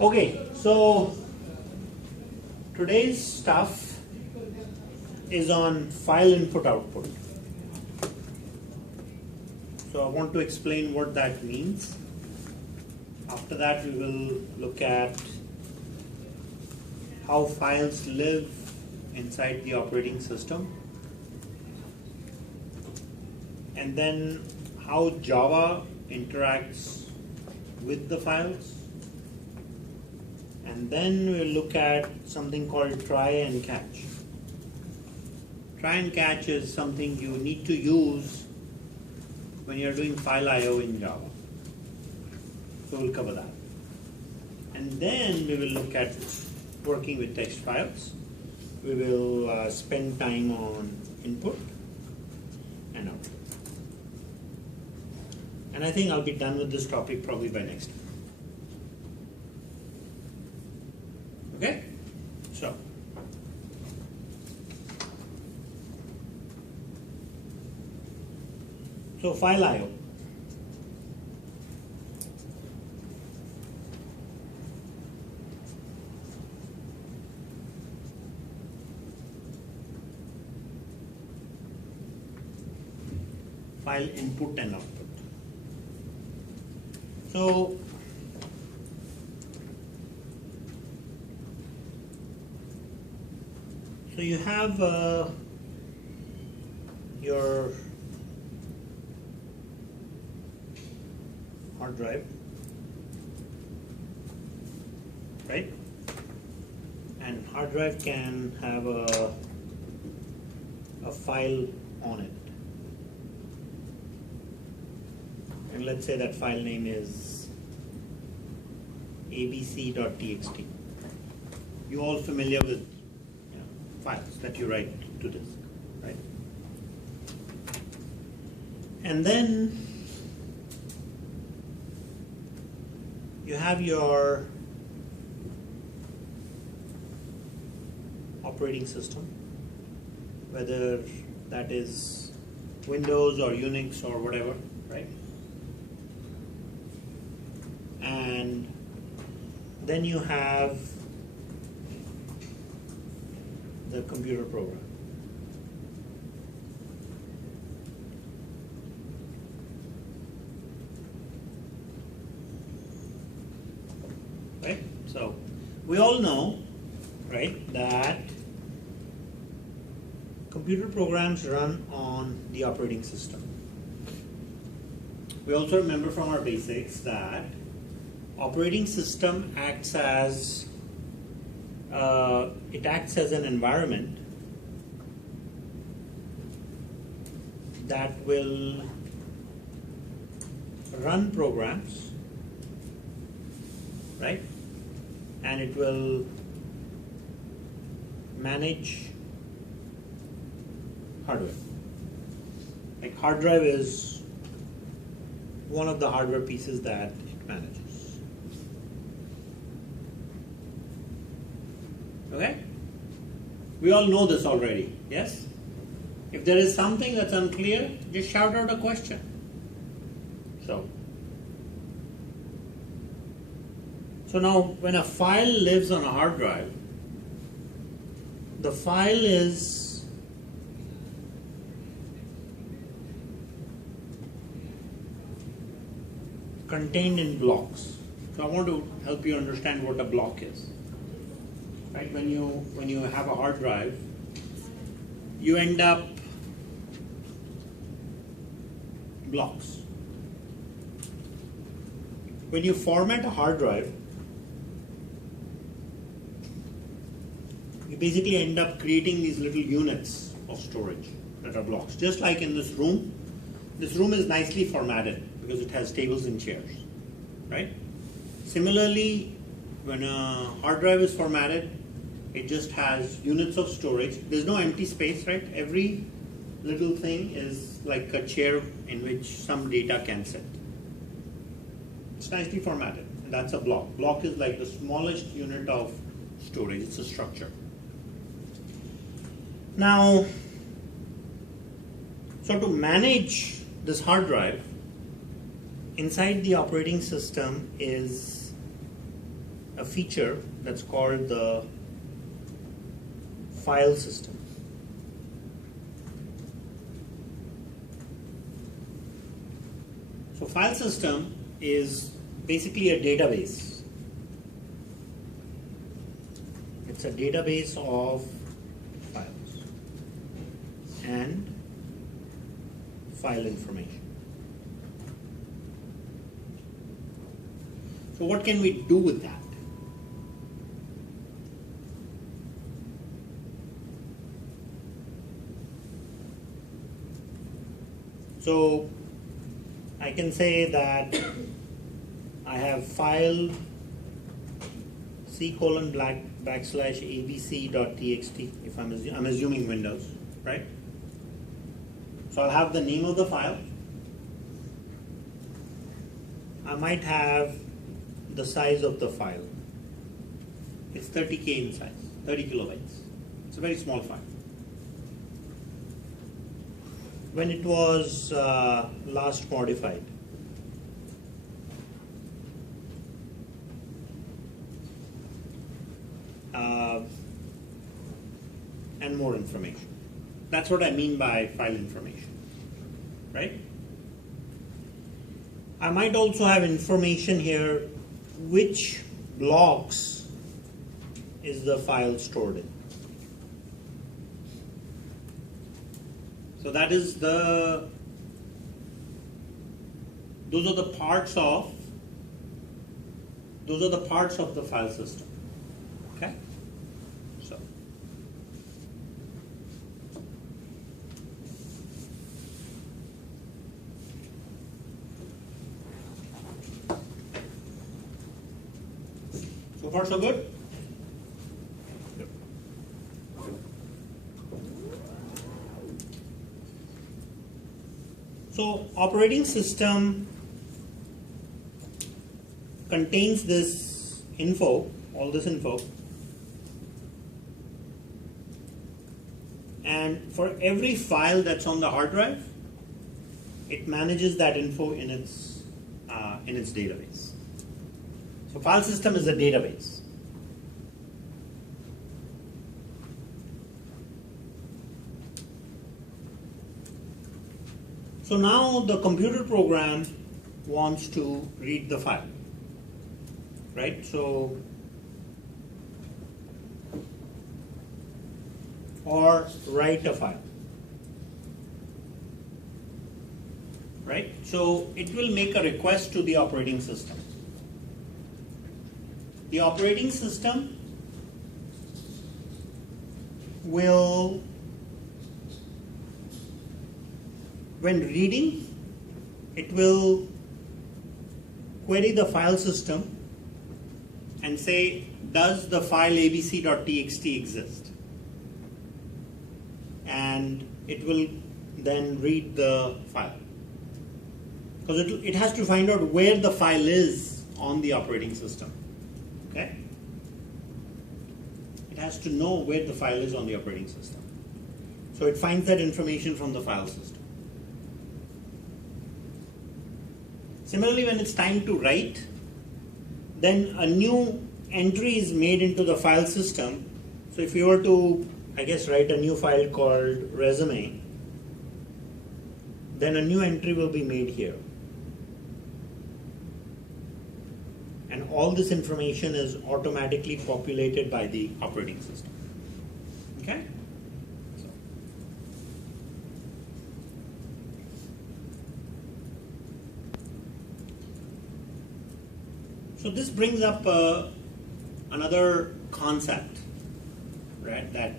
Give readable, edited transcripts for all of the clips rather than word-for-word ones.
Okay, so today's stuff is on file input output. So I want to explain what that means. After that, we will look at how files live inside the operating system, and then how Java interacts with the files, and then we'll look at something called try and catch. Try and catch is something you need to use when you're doing file I/O in Java. So we'll cover that. And then we will look at working with text files. We will spend time on input and output. And I think I'll be done with this topic probably by next week. Okay? So file I/O. File input and output. So you have your hard drive, right? And hard drive can have a file on it. And let's say that file name is abc.txt. You all familiar with files that you write to disk, right? And then you have your operating system, whether that is Windows or Unix or whatever, right? And then you have the computer program. Right? So we all know, right, that computer programs run on the operating system. We also remember from our basics that operating system acts as an environment that will run programs, right? And it will manage hardware. Like hard drive is one of the hardware pieces that it manages. Okay? We all know this already, yes? If there is something that's unclear, just shout out a question. So now when a file lives on a hard drive, the file is contained in blocks. So I want to help you understand what a block is. Right? When you have a hard drive, you end up blocks. When you format a hard drive, you basically end up creating these little units of storage that are blocks. Just like in this room is nicely formatted because it has tables and chairs, right? Similarly, when a hard drive is formatted, it just has units of storage. There's no empty space, right? Every little thing is like a chair in which some data can sit. It's nicely formatted, and that's a block. Block is like the smallest unit of storage. It's a structure. Now, so to manage this hard drive, inside the operating system is a feature that's called the file system. So file system is basically a database. It's a database of files and file information. So what can we do with that? So I can say that I have file c:\abc.txt if I'm assuming Windows, right? So I'll have the name of the file. I might have the size of the file. It's 30K in size, 30 kilobytes. It's a very small file. When it was last modified, and more information. That's what I mean by file information, right? I might also have information here which blocks is the file stored in. So that is those are the parts of the file system. Okay? So far so good? Yep. So operating system contains this info, all this info, and for every file that's on the hard drive, it manages that info in its database. So file system is a database. So now the computer program wants to read the file, right? So, or write a file, right? So it will make a request to the operating system. The operating system will, when reading, it will query the file system and say, does the file abc.txt exist? And it will then read the file. Because it has to find out where the file is on the operating system. Okay? It has to know where the file is on the operating system. So it finds that information from the file system. Similarly, when it's time to write, then a new entry is made into the file system. So if you were to, I guess, write a new file called resume, then a new entry will be made here. And all this information is automatically populated by the operating system. Okay? So this brings up another concept, right? That,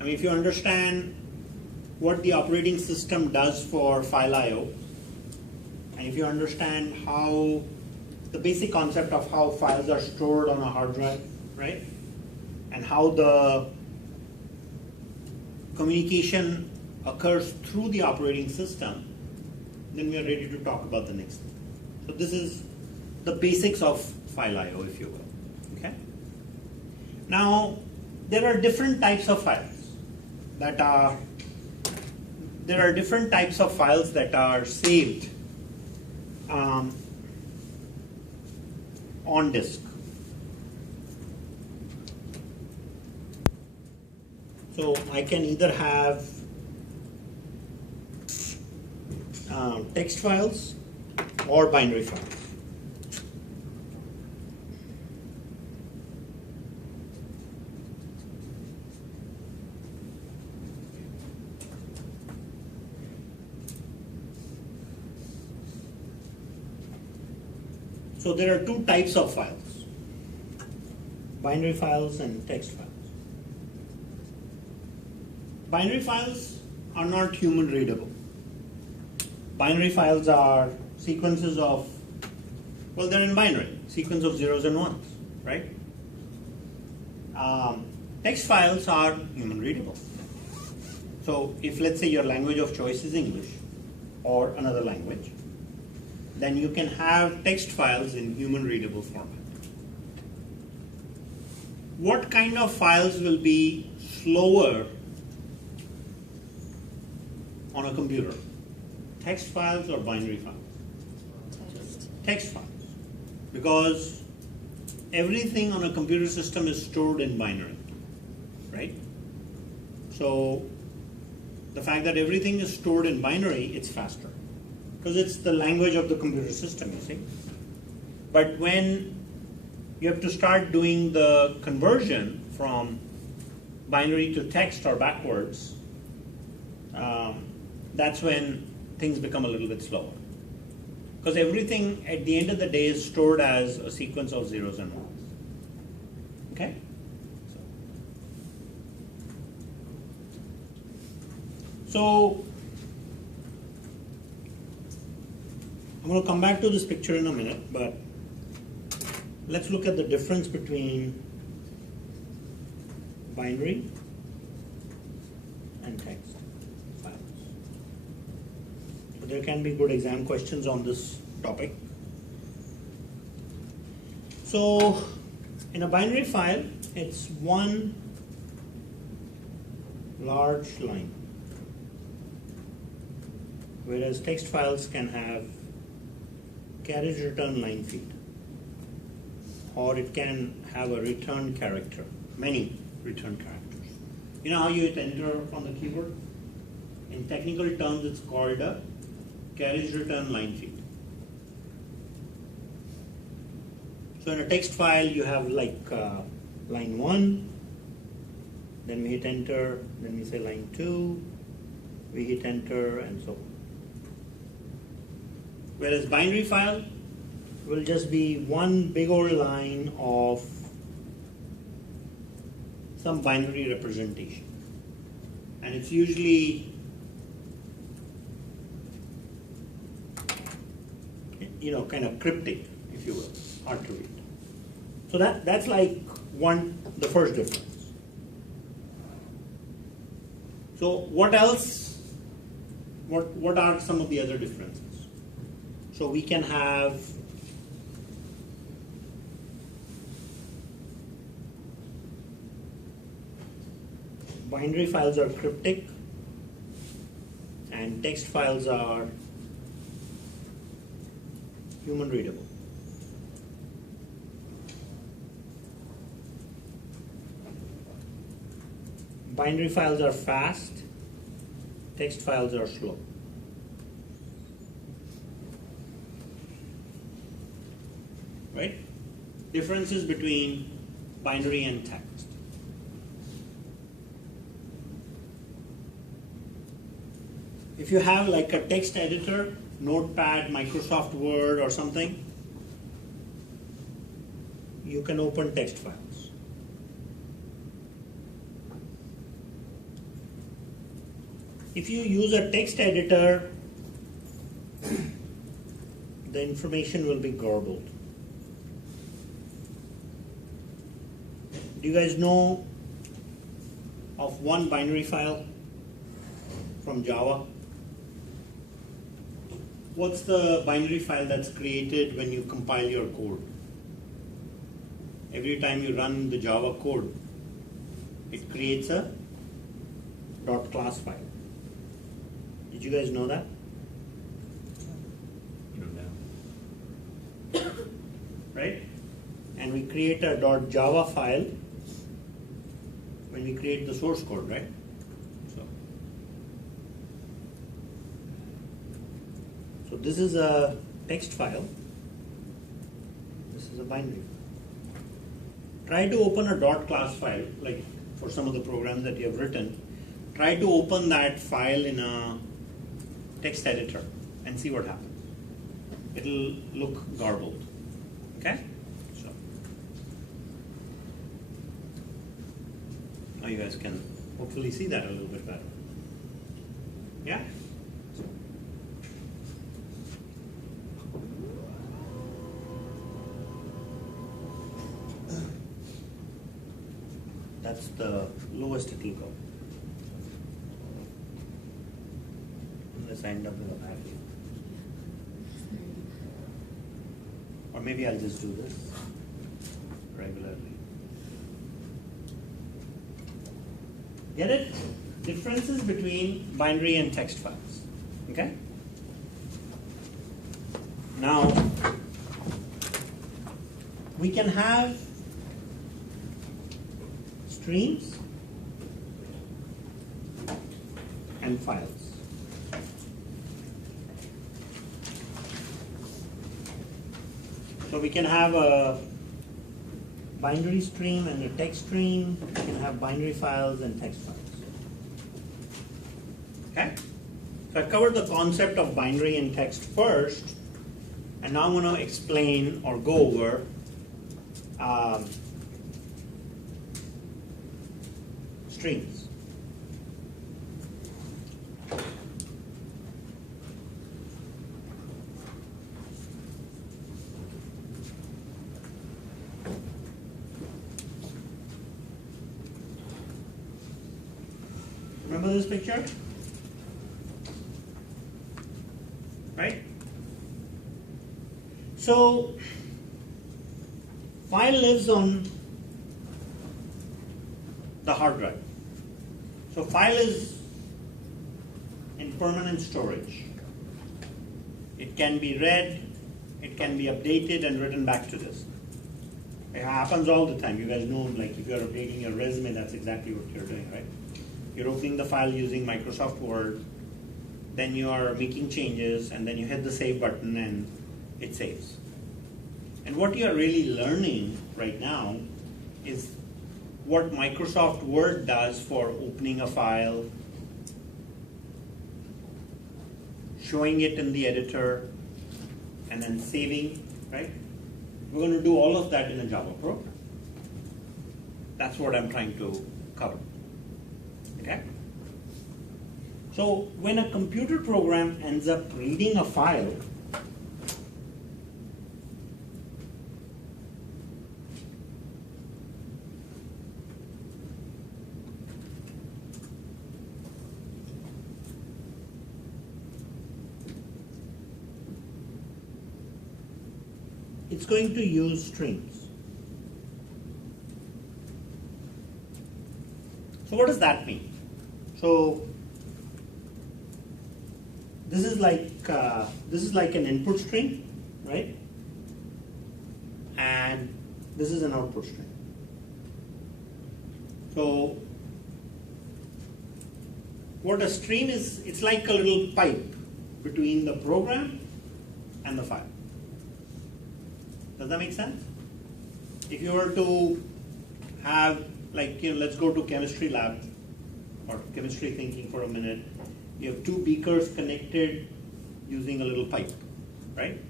I mean, if you understand what the operating system does for file I/O, and if you understand how the basic concept of how files are stored on a hard drive, right? And how the communication occurs through the operating system, then we are ready to talk about the next thing. So this is the basics of file I/O, if you will. Okay. Now, there are different types of files that are saved on disk. So I can either have text files or binary files. So there are two types of files, binary files and text files. Binary files are not human readable. Binary files are sequences of, well, they're in binary, sequence of zeros and ones, right? Text files are human readable. So if, let's say, your language of choice is English or another language, then you can have text files in human readable format. What kind of files will be slower on a computer? Text files or binary files? Text files. Because everything on a computer system is stored in binary, right? So the fact that everything is stored in binary, it's faster. Because it's the language of the computer system, you see. But when you have to start doing the conversion from binary to text or backwards, that's when things become a little bit slower. Because everything at the end of the day is stored as a sequence of zeros and ones. Okay? So I'm going to come back to this picture in a minute, but let's look at the difference between binary and text files. So there can be good exam questions on this topic. So in a binary file, it's one large line, whereas text files can have carriage return line feed, or it can have a return character, many return characters. You know how you hit enter on the keyboard? In technical terms, it's called a carriage return line feed. So in a text file, you have like line 1, then we hit enter, then we say line 2, we hit enter, and so on. Whereas binary file will just be one big old line of some binary representation. And it's usually, kind of cryptic, if you will, hard to read. So that's like the first difference. So what else, what are some of the other differences? So we can have binary files are cryptic and text files are human readable. Binary files are fast, text files are slow. Right? Differences between binary and text. If you have like a text editor, Notepad, Microsoft Word or something, you can open text files. If you use a text editor, the information will be garbled. Do you guys know of one binary file from Java? What's the binary file that's created when you compile your code? Every time you run the Java code, it creates a .class file. Did you guys know that? No. Right? And we create a .java file when we create the source code, right? So this is a text file. This is a binary. Try to open a dot class file, like for some of the programs that you have written. Try to open that file in a text editor and see what happens. It'll look garbled. Okay? So now you guys can hopefully see that a little bit better. Yeah? That's the lowest it will go. Unless I end up with a bad view. Or maybe I'll just do this regularly. Get it? Differences between binary and text files. Okay? Now, we can have streams and files. So we can have a binary stream and a text stream. We can have binary files and text files. Okay? So I covered the concept of binary and text first, and now I'm going to explain or go over streams. Remember this picture? Right? So, file lives on the hard drive. So file is in permanent storage. It can be read, it can be updated and written back to this. It happens all the time. You guys know, like if you're updating your resume, that's exactly what you're doing, right? You're opening the file using Microsoft Word, then you are making changes, and then you hit the save button and it saves. And what you are really learning right now is what Microsoft Word does for opening a file, showing it in the editor, and then saving, right? We're going to do all of that in a Java program. That's what I'm trying to cover. Okay? So when a computer program ends up reading a file, it's going to use streams. So what does that mean? So this is like an input stream, right? And this is an output stream. So what a stream is, it's like a little pipe between the program and the file. Does that make sense? If you were to have, like, let's go to chemistry lab or chemistry thinking for a minute. You have two beakers connected using a little pipe, right?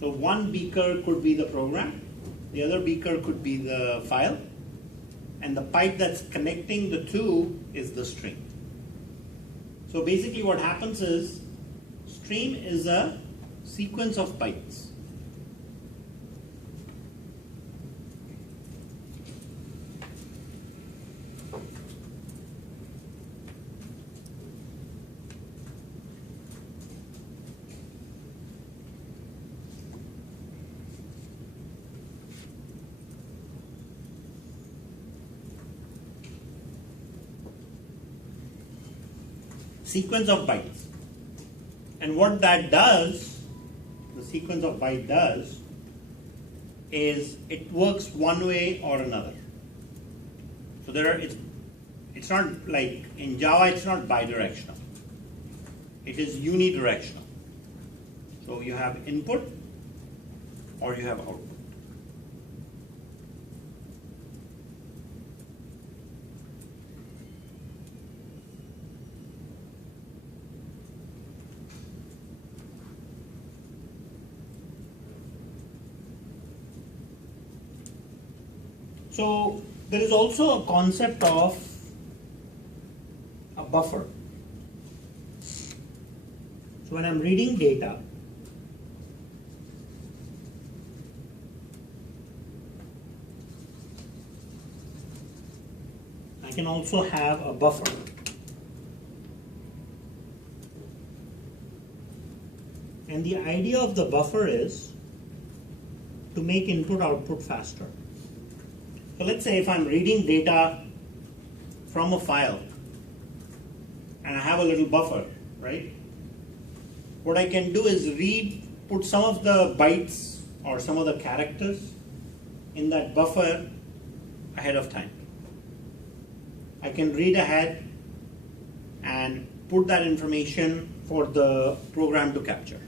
So one beaker could be the program, the other beaker could be the file, and the pipe that's connecting the two is the stream. So basically what happens is, stream is a sequence of bytes. Sequence of bytes. And what that does, the sequence of byte does, is it works one way or another. So it's not like in Java, it's not bidirectional. It is unidirectional. So you have input or you have output. So there is also a concept of a buffer. So when I'm reading data, I can also have a buffer. And the idea of the buffer is to make input output faster. So let's say if I'm reading data from a file and I have a little buffer, right? What I can do is put some of the bytes or some of the characters in that buffer ahead of time. I can read ahead and put that information for the program to capture.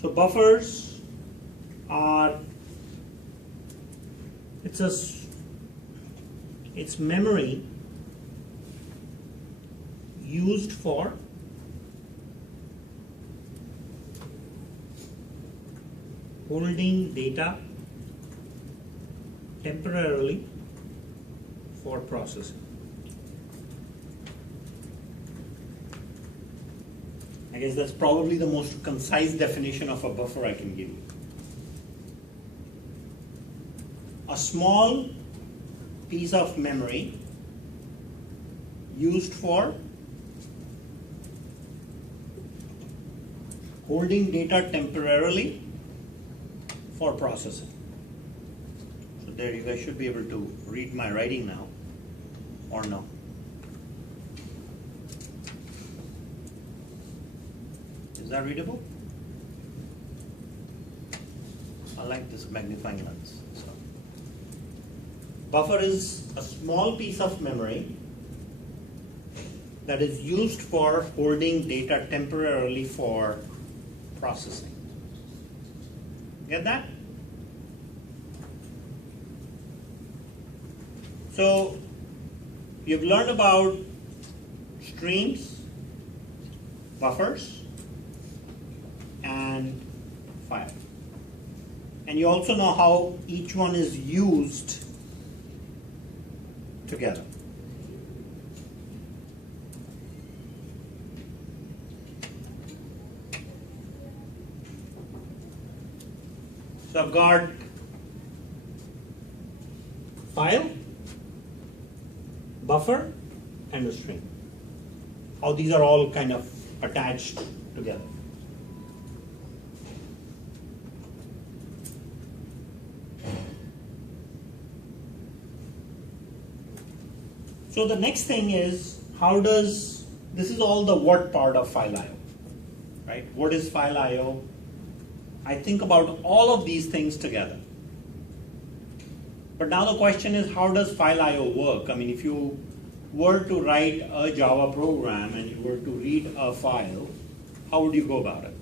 So buffers are, it's memory used for holding data temporarily for processing. I guess that's probably the most concise definition of a buffer I can give you. A small piece of memory used for holding data temporarily for processing. So there you guys should be able to read my writing now, or no. Is that readable? I like this magnifying lens. So, buffer is a small piece of memory that is used for holding data temporarily for processing. Get that? So you've learned about streams, buffers, and file. And you also know how each one is used together. So I've got file, buffer, and a string. How these are all kind of attached together. So the next thing is, this is all the what part of file IO, right? What is file IO? I think about all of these things together. But now the question is, how does file IO work? I mean, if you were to write a Java program and you were to read a file, how would you go about it?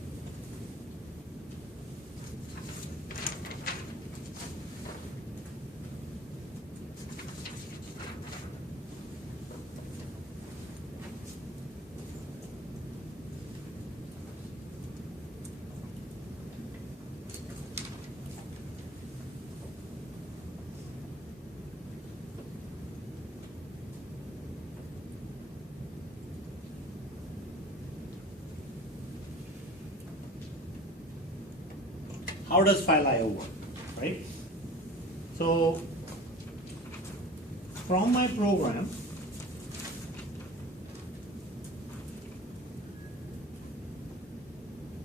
How does file IO work, right? So from my program,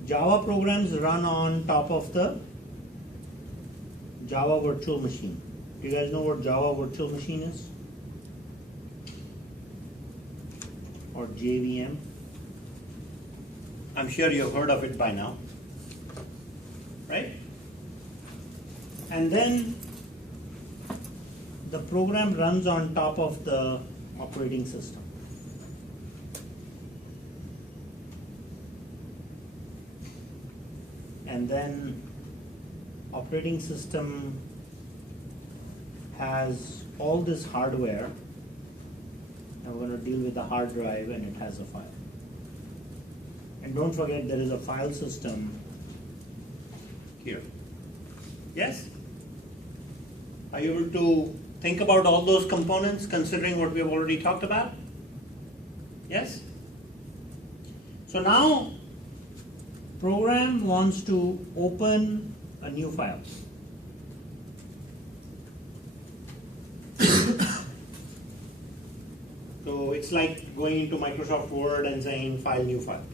Java programs run on top of the Java virtual machine. Do you guys know what Java virtual machine is? Or JVM? I'm sure you've heard of it by now, right? And then the program runs on top of the operating system. And then operating system has all this hardware, and we're going to deal with the hard drive, and it has a file. And don't forget, there is a file system here. Yes? Are you able to think about all those components considering what we have already talked about? Yes? So now program wants to open a new file. So it's like going into Microsoft Word and saying file, new file.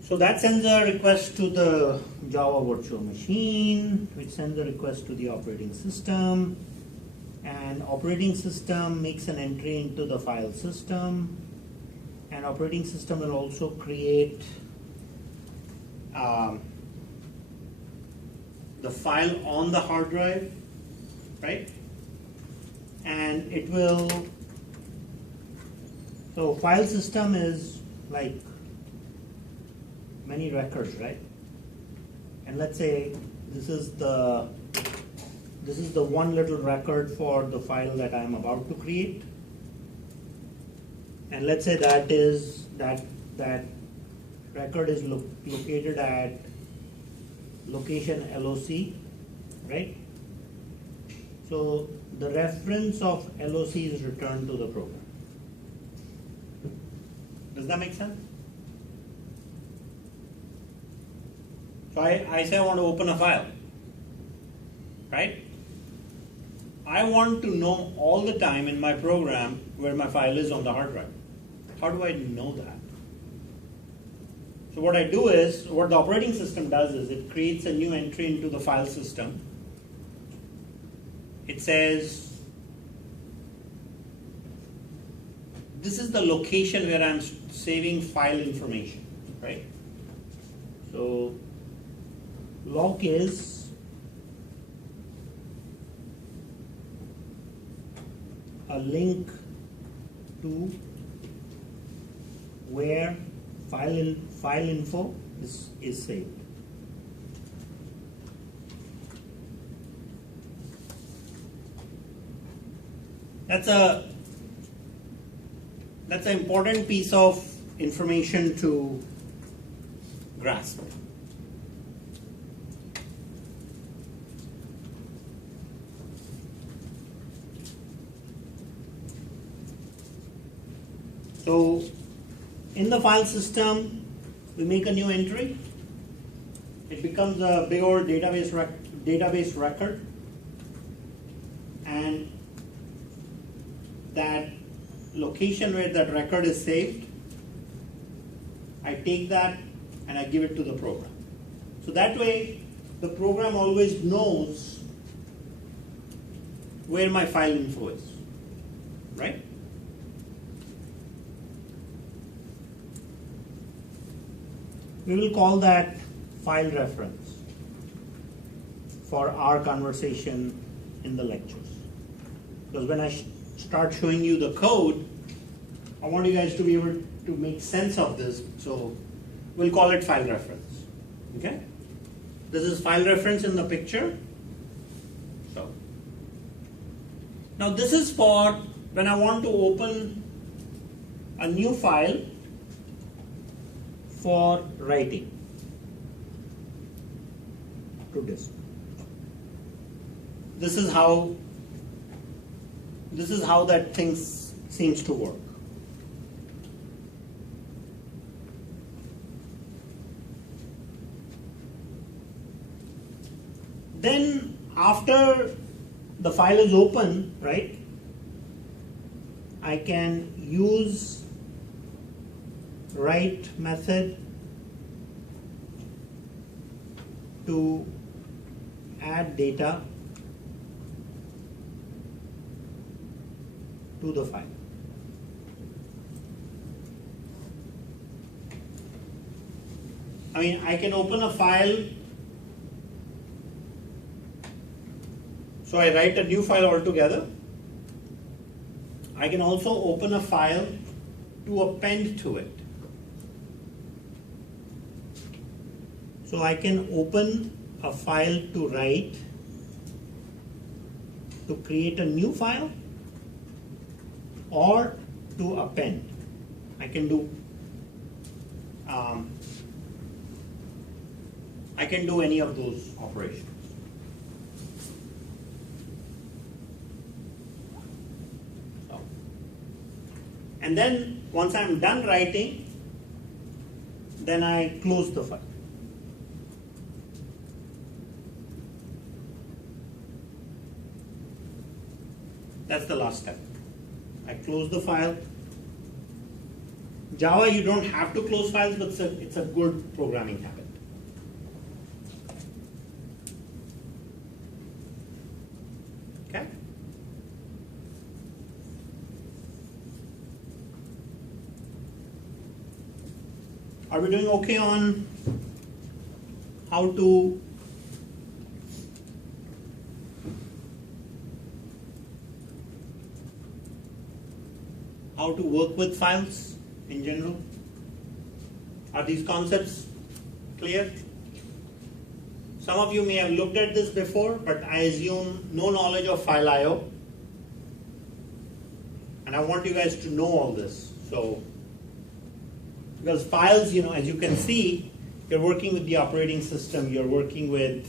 So that sends a request to the Java virtual machine, which sends a request to the operating system, and operating system makes an entry into the file system, and operating system will also create the file on the hard drive, right? And it will, so file system is like many records, right? And let's say this is the one little record for the file that I'm about to create. And let's say that is that record is located at location LOC, right? So the reference of LOC is returned to the program. Does that make sense? So I say I want to open a file, right? I want to know all the time in my program where my file is on the hard drive. How do I know that? So what I do is, what the operating system does is it creates a new entry into the file system. It says, this is the location where I'm saving file information, right? So loc is a link to where file info is saved. That's an important piece of information to grasp. So in the file system, we make a new entry. It becomes a big old database record, and that location where that record is saved, I take that and I give it to the program. So that way, the program always knows where my file info is, right? We will call that file reference for our conversation in the lectures. Because when I start showing you the code, I want you guys to be able to make sense of this. So we'll call it file reference. Okay? This is file reference in the picture. So now this is for when I want to open a new file for writing to disk. This is how that thing seems to work. Then after the file is open, right, I can use write method to add data to the file. I mean, I can open a file. So I write a new file altogether. I can also open a file to append to it. So I can open a file to write, to create a new file, or to append. I can do any of those operations. So, and then once I'm done writing, then I close the file. That's the last step. I close the file. Java, you don't have to close files, but it's a good programming habit. Okay? Are we doing okay on how to work with files in general? Are these concepts clear? Some of you may have looked at this before, but I assume no knowledge of file I/O. And I want you guys to know all this. So, because files, as you can see, you're working with the operating system, you're working with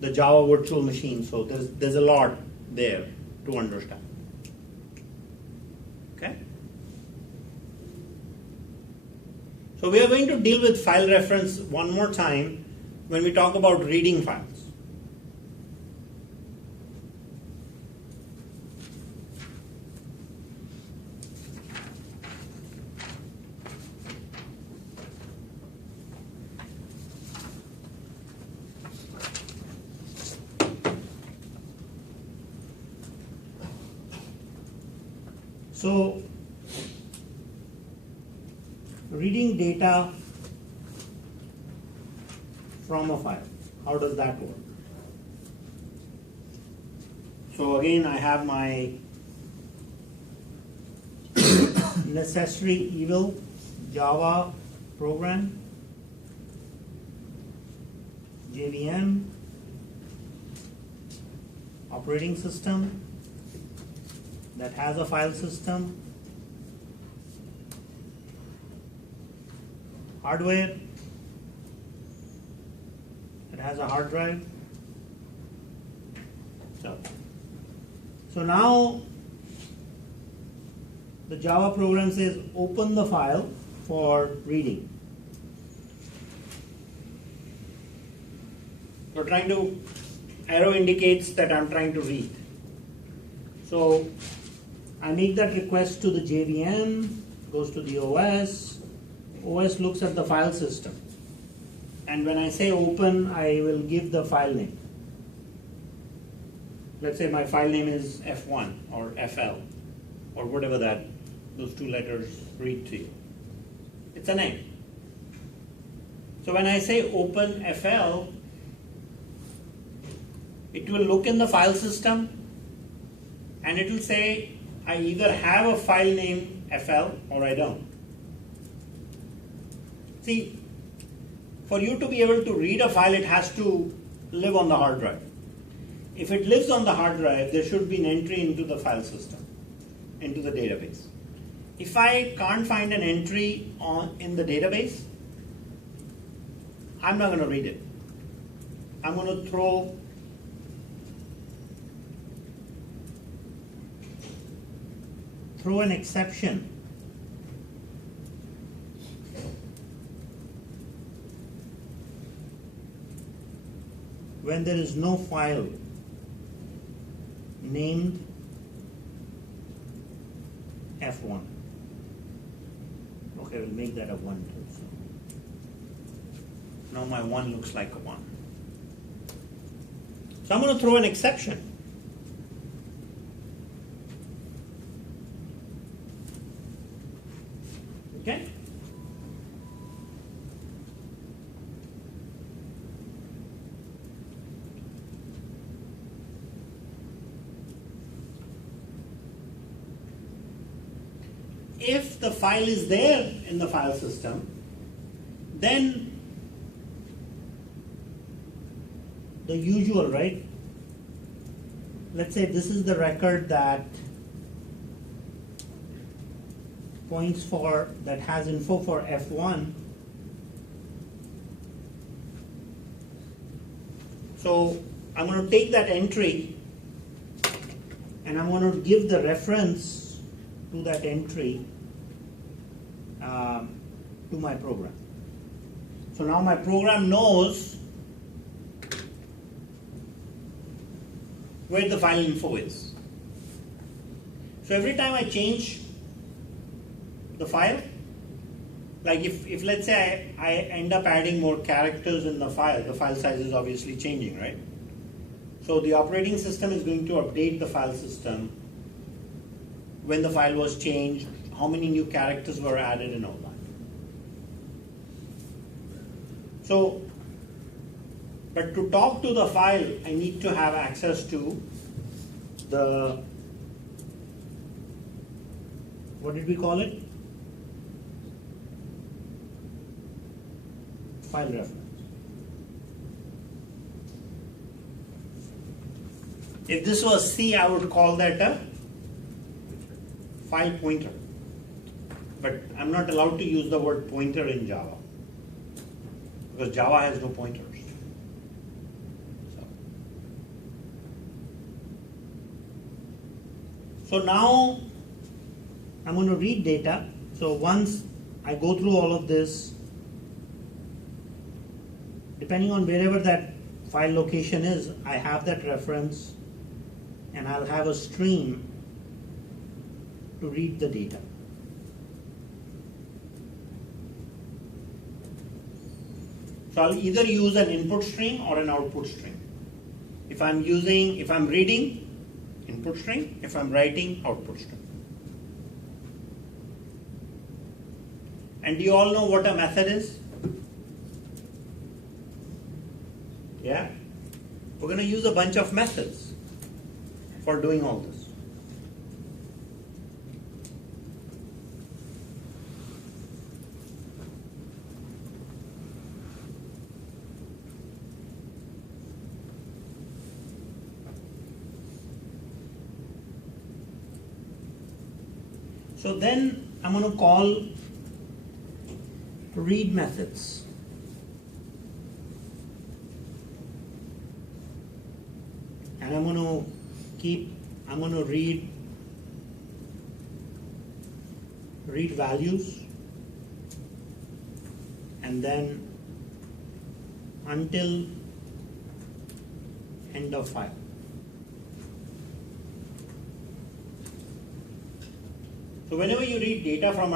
the Java virtual machine, so there's a lot there to understand. Okay? So we are going to deal with file reference one more time when we talk about reading files. So, reading data from a file, how does that work? So again, I have my necessary evil Java program, JVM, operating system that has a file system, hardware that has a hard drive. So now the Java program says open the file for reading. We're trying to, arrow indicates that I'm trying to read. So I make that request to the JVM, goes to the OS. OS looks at the file system. And when I say open, I will give the file name. Let's say my file name is F1 or FL or whatever those two letters read to you. It's a name. So when I say open FL, it will look in the file system and it will say I either have a file name FL or I don't. See, for you to be able to read a file, it has to live on the hard drive. If it lives on the hard drive, there should be an entry into the file system, into the database. If I can't find an entry in the database, I'm not going to read it. I'm going to throw an exception when there is no file named F1. Okay, we'll make that a 1 too. So now my 1 looks like a 1. So I'm going to throw an exception. Okay? if the file is there in the file system, then the usual, right? Let's say this is the record that points for, that has info for F1. So I'm going to take that entry and I'm going to give the reference to that entry to my program. So now my program knows where the file info is. So every time I change the file, like if let's say I end up adding more characters in the file size is obviously changing, right? So the operating system is going to update the file system when the file was changed, how many new characters were added and all that. So, but to talk to the file, I need to have access to the, what did we call it? File reference. If this was C, I would call that a file pointer. But I'm not allowed to use the word pointer in Java, because Java has no pointers. So now I'm going to read data. So once I go through all of this, depending on wherever that file location is, I have that reference and I'll have a stream to read the data. So I'll either use an input stream or an output stream. If I'm reading, input stream. If I'm writing, output stream. And do you all know what a method is? Yeah? We're going to use a bunch of methods for doing all this. So then I'm going to call read methods. And I'm going to read values, and then until end of file. So whenever you read data from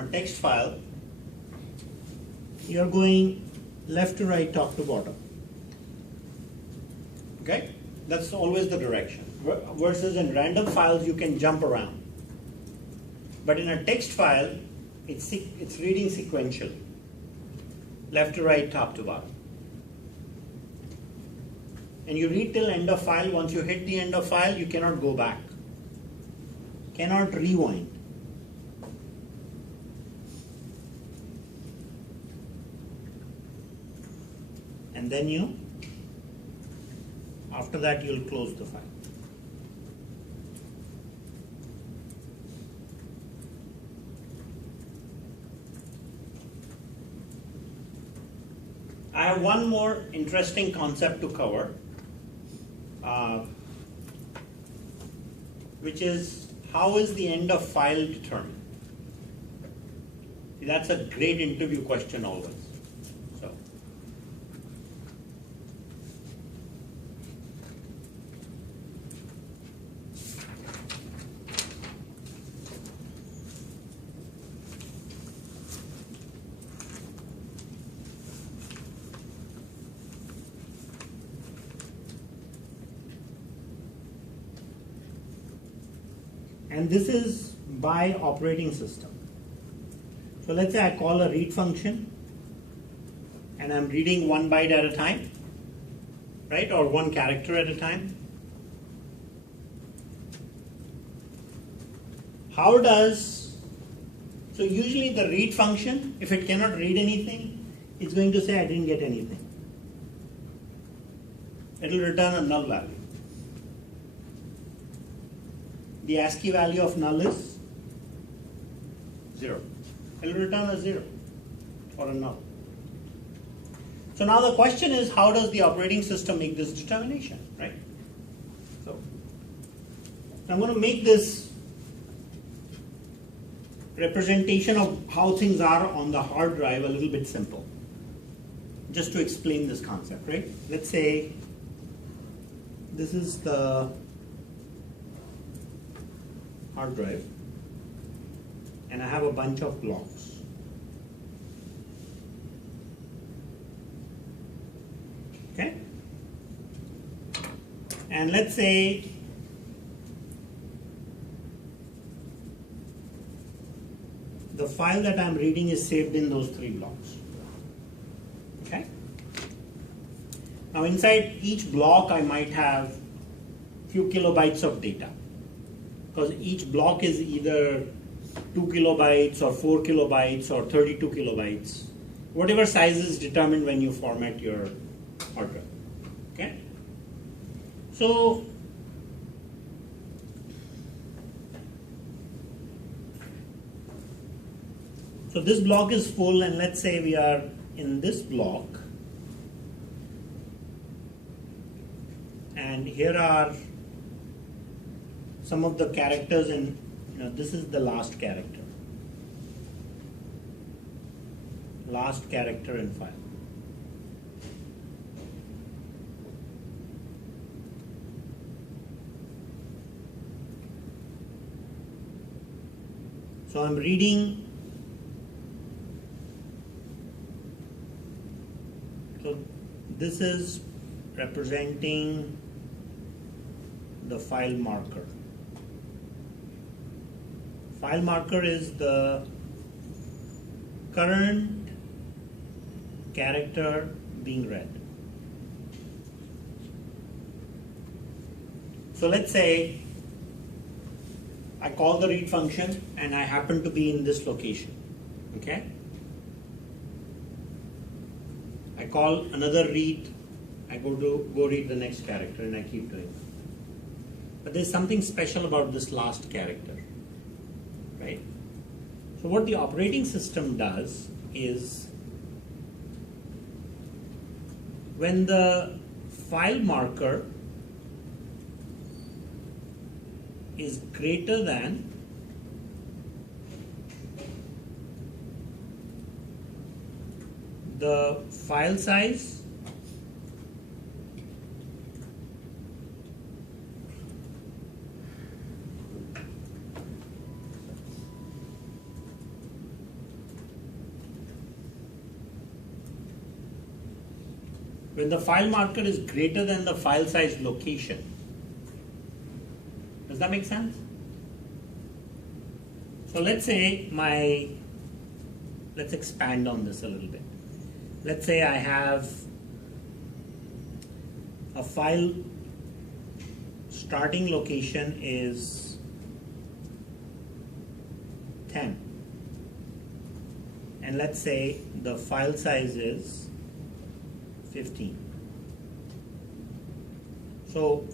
a text file, you're going left to right, top to bottom. Okay? That's always the direction. Versus in random files, you can jump around. But in a text file, it's reading sequentially. Left to right, top to bottom. And you read till end of file. Once you hit the end of file, you cannot go back. Cannot rewind. And then after that you'll close the file. I have one more interesting concept to cover, which is how is the end of file determined? That's a great interview question always. And this is by operating system. So let's say I call a read function and I'm reading 1 byte at a time, right? Or 1 character at a time. How does So usually the read function, if it cannot read anything, it's going to say I didn't get anything. It will return a null value. The ASCII value of null is 0. It will return a 0 or a null. So now the question is, how does the operating system make this determination, right? So I'm going to make this representation of how things are on the hard drive a little bit simple, just to explain this concept, right? Let's say this is the hard drive, and I have a bunch of blocks. Okay? And let's say the file that I'm reading is saved in those 3 blocks. Okay? Now inside each block I might have few kilobytes of data, because each block is either 2 kilobytes or 4 kilobytes or 32 kilobytes. Whatever size is determined when you format your hard drive. Okay? So this block is full, and let's say we are in this block, and here are some of the characters in, this is the last character in file. So I'm reading. So this is representing the file marker. File marker is the current character being read. So let's say I call the read function and I happen to be in this location. Okay? I call another read, I go read the next character, and I keep doing that. But there's something special about this last character, right? So what the operating system does is, when the file marker is greater than the file size when the file marker is greater than the file size location. Does that make sense? So let's say let's expand on this a little bit. Let's say I have a file starting location is 10, and let's say the file size is 15. So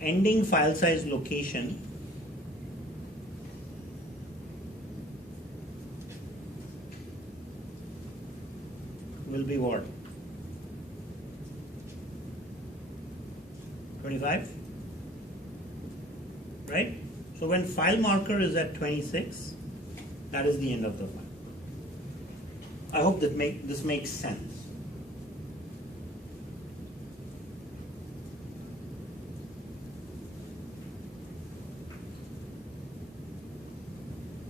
ending file size location will be what? 25, right? So when file marker is at 26, that is the end of the file. I hope that this makes sense.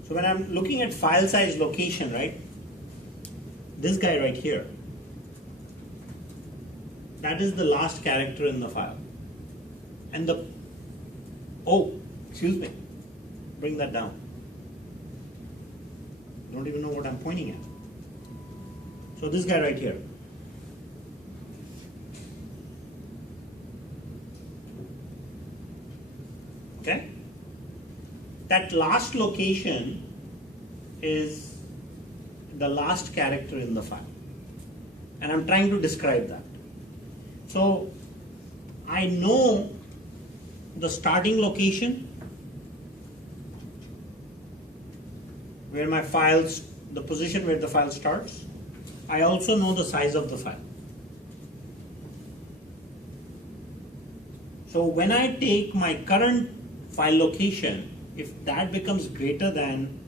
So when I'm looking at file size location, right, this guy right here, that is the last character in the file. And excuse me, bring that down. I don't even know what I'm pointing at. So this guy right here. Okay? That last location is the last character in the file. And I'm trying to describe that. So I know the starting location where my files, the position where the file starts. I also know the size of the file. So when I take my current file location, if that becomes greater than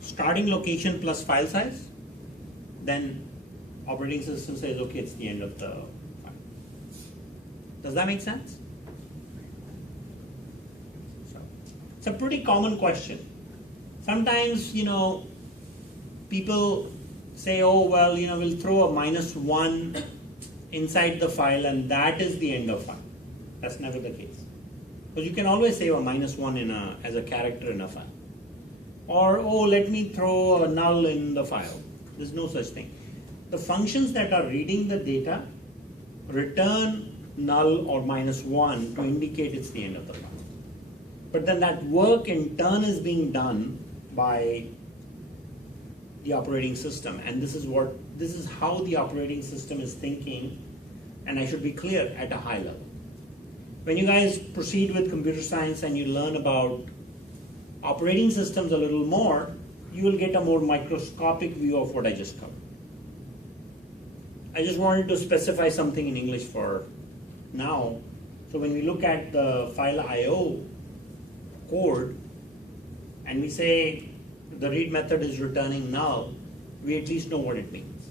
starting location plus file size, then operating system says, okay, it's the end of the file. Does that make sense? So, it's a pretty common question. Sometimes, people say, oh, well, we'll throw a -1 inside the file and that is the end of file. That's never the case. Because you can always save a -1 as a character in a file. Or, oh, let me throw a null in the file. There's no such thing. The functions that are reading the data return null or -1 to indicate it's the end of the file. But then that work in turn is being done by the operating system, and this is how the operating system is thinking, and I should be clear, at a high level. When you guys proceed with computer science and you learn about operating systems a little more, you will get a more microscopic view of what I just covered. I just wanted to specify something in English for now. So when we look at the file IO code and we say the read method is returning null, we at least know what it means.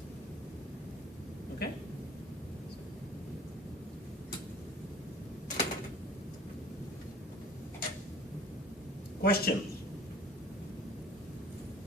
Okay? Question?